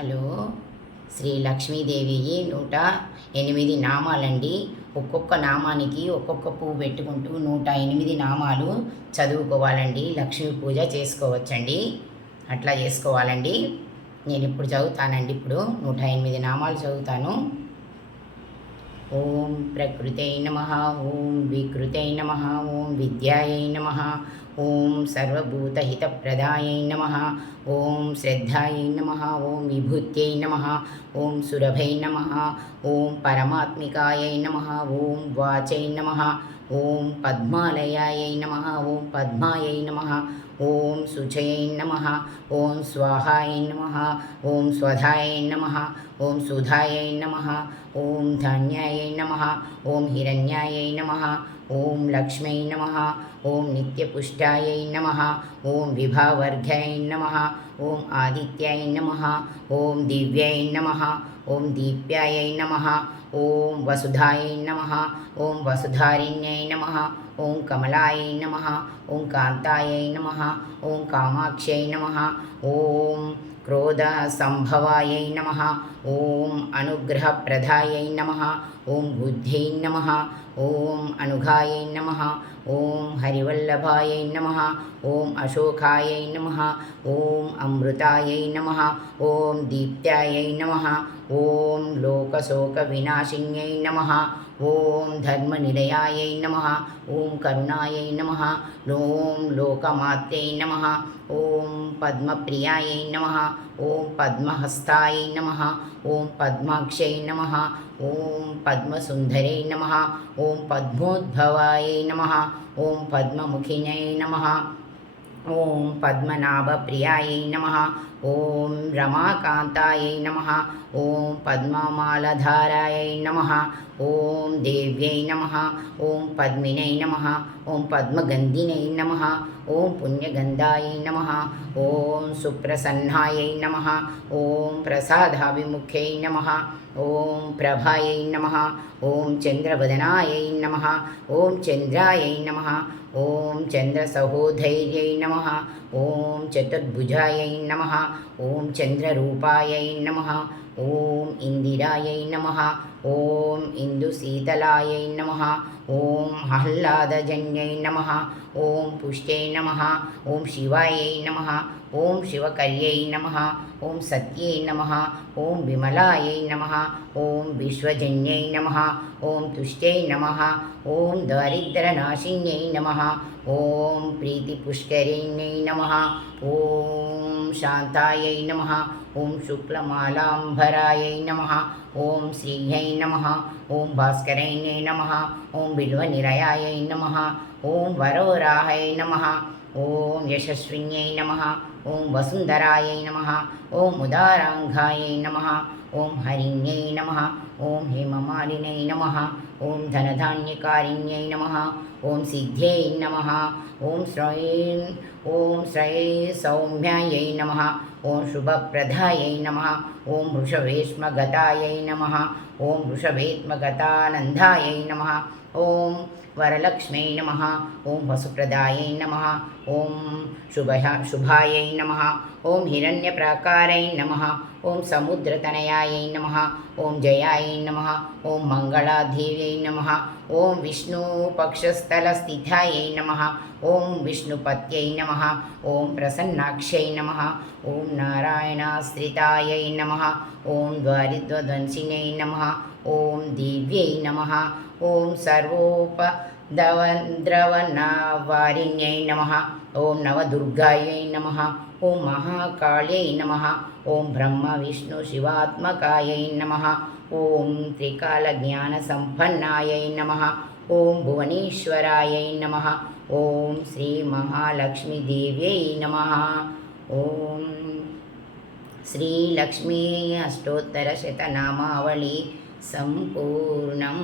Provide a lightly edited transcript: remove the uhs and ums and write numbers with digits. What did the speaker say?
హలో శ్రీ లక్ష్మీదేవి 108 నామాలండి. ఒక్కొక్క నామానికి ఒక్కొక్క పువ్వు పెట్టుకుంటూ 108 నామాలు చదువుకోవాలండి. లక్ష్మీ పూజ చేసుకోవచ్చండి. అట్లా చేసుకోవాలండి. నేను ఇప్పుడు చదువుతానండి. ఇప్పుడు 108 నామాలు చదువుతాను. ఓం ప్రకృతై నమః, ఓం వికృతై నమః, ఓం విద్యాయై నమః, ఓం సర్వభూతహితప్రదాయై నమః, ఓం శ్రద్ధాయై నమః, ఓం విభూత్యై నమః, ఓం సురభై నమః, ఓం పరమాత్మికాయై నమః, ఓం వాచై నమః, ఓం పద్మాలయాయై నమః, ఓం పద్మాయై నమః, ఓం శుచయై నమః, ఓం స్వాహాయై నమః, ఓం స్వధాయై నమః, ఓం సుధాయై నమః, ఓం ధాన్యాయై నమః, ఓం హిరణ్యాయై నమః, ఓం లక్ష్మై నమః, ఓం నిత్యపుష్టాయై నమః, ఓం విభావర్గాయై నమః, ఓం ఆదిత్యాయ నమః, ఓం దివ్యాయ నమః, ఓం దీప్యాయై నమః, ఓం వసుధాయై నమః, ఓం వసుధారిణ్యై నమః, ఓం కమలాయై నమః, ఓం కాంతాయై నమః, ఓం కామాక్ష్యై నమః, ఓం క్రోధ సంభవాయై నమః, ఓం అనుగ్రహప్రదాయై నమః, ఓం బుద్ధ్యై నమః, ఓం అనుఘాయై నమః, ఓం హరివల్లభాయై నమః, ఓం అశోకాయై నమః, ఓం అమృతాయై నమః, ఓం దీప్త్యాయై నమః, ఓం లోకశోక వినాశిన్యై నమః, ఓం ధర్మనిలయాయై నమః, ఓం కరుణాయై నమః, ఓం లోకమాత్యై నమః, ఓం పద్మప్రియాయై నమః, ఓం పద్మహస్తాయై నమః, ఓం పద్మాక్షై నమః, ఓం పద్మసుందరై నమః, ఓం పద్మోద్భవాయై నమః, ఓం పద్మముఖిన్యై నమః, ఓం పద్మనాభప్రియాయై నమః, ఓం రమాకాంతాయై నమః, ఓం పద్మమాలధారాయై నమః, ఓం దేవ్యై నమః, ఓం పద్మినై నమః, ఓం పద్మగంధినై నమః, ఓం పుణ్యగంధాయై నమః, ఓం సుప్రసన్నాయై నమః, ఓం ప్రసాదాభిముఖ్యై నమః, ఓం ప్రభాయై నమః, ఓం చంద్రవదనాయై నమః, ఓం చంద్రాయై నమః, ఓం చంద్రసహోధైర్యై నమః, ఓం చతుర్భుజాయై నమః, ఓం చంద్రరూపాయై నమః, ఓం ఇందిరాయై నమః, ఓం ఇందుశీతలాయై నమః, ఓం ఆహ్లాదజన్యై నమః, ఓం పుష్ట్యై నమః, ఓం శివాయై నమః, ఓం శివకల్యై నమః, ఓం సత్యై నమః, ఓం విమలాయై నమః, ఓం విశ్వజన్యై నమః, ఓం తుష్ట్యై నమః, ఓం దారిద్ర్యనాశిన్యై నమః, ఓం ప్రీతిపుష్కరిణ్యై నమః, ఓం శాంతాయై నమః, ఓం శుక్లమాలాంబరాయై నమః, ఓం శ్రీయై నమః, ఓం భాస్కరైన్యై నమః, ఓం బిల్వనిలయాయై నమః, ఓం వరోరాహై నమః, ఓం యశస్విన్యై నమః, ఓం వసుంధరాయై నమః, ఓం ఉదారాంగాయై నమః, ఓం హరిణ్యై నమః, ఓం హేమమాలినై నమః, ఓం ధనధాన్యకారిణ్యై నమః, ఓం సిద్ధ్యై నమః, ఓం శ్రై సౌమ్యాయై నమః, ఓం శుభప్రదాయై నమః, ఓం వృషభేష్మగతాయై నమః, ఓం వృషభేత్మగతానందాయై నమః, ఓం వరలక్ష్మై నమః, ఓం వసుప్రదాయై నమః, ఓం శుభాయై నమః, ఓం హిరణ్యప్రాకారై నమః, ఓం సముద్రతనయాయై నమః, ఓం జయాయై నమః, ఓం మంగళాదేవ్యై నమః, ఓం విష్ణుపక్షస్థలస్థితాయై నమః, ఓం విష్ణుపత్యై నమః, ఓం ప్రసన్నాక్షై నమః, ఓం నారాయణాశ్రితాయై నమః, ఓం ద్వారిద్వదంసిన్యై నమః, ఓం దివ్యై నమః, ఓం సర్వోపద్రవనావారిణ్యై నమః, ఓం నవదుర్గాయై నమః, ఓం మహాకాళ్యై నమః, ఓం బ్రహ్మ విష్ణు శివాత్మకాయై నమః, ఓం త్రికాలజ్ఞానసంపన్నాయై నమః, ఓం భువనేశ్వరాయై నమః, ఓం శ్రీ మహాలక్ష్మీదేవ్యై నమః. ఓం శ్రీ లక్ష్మీ అష్టోత్తరశతనామావళి సంపూర్ణం.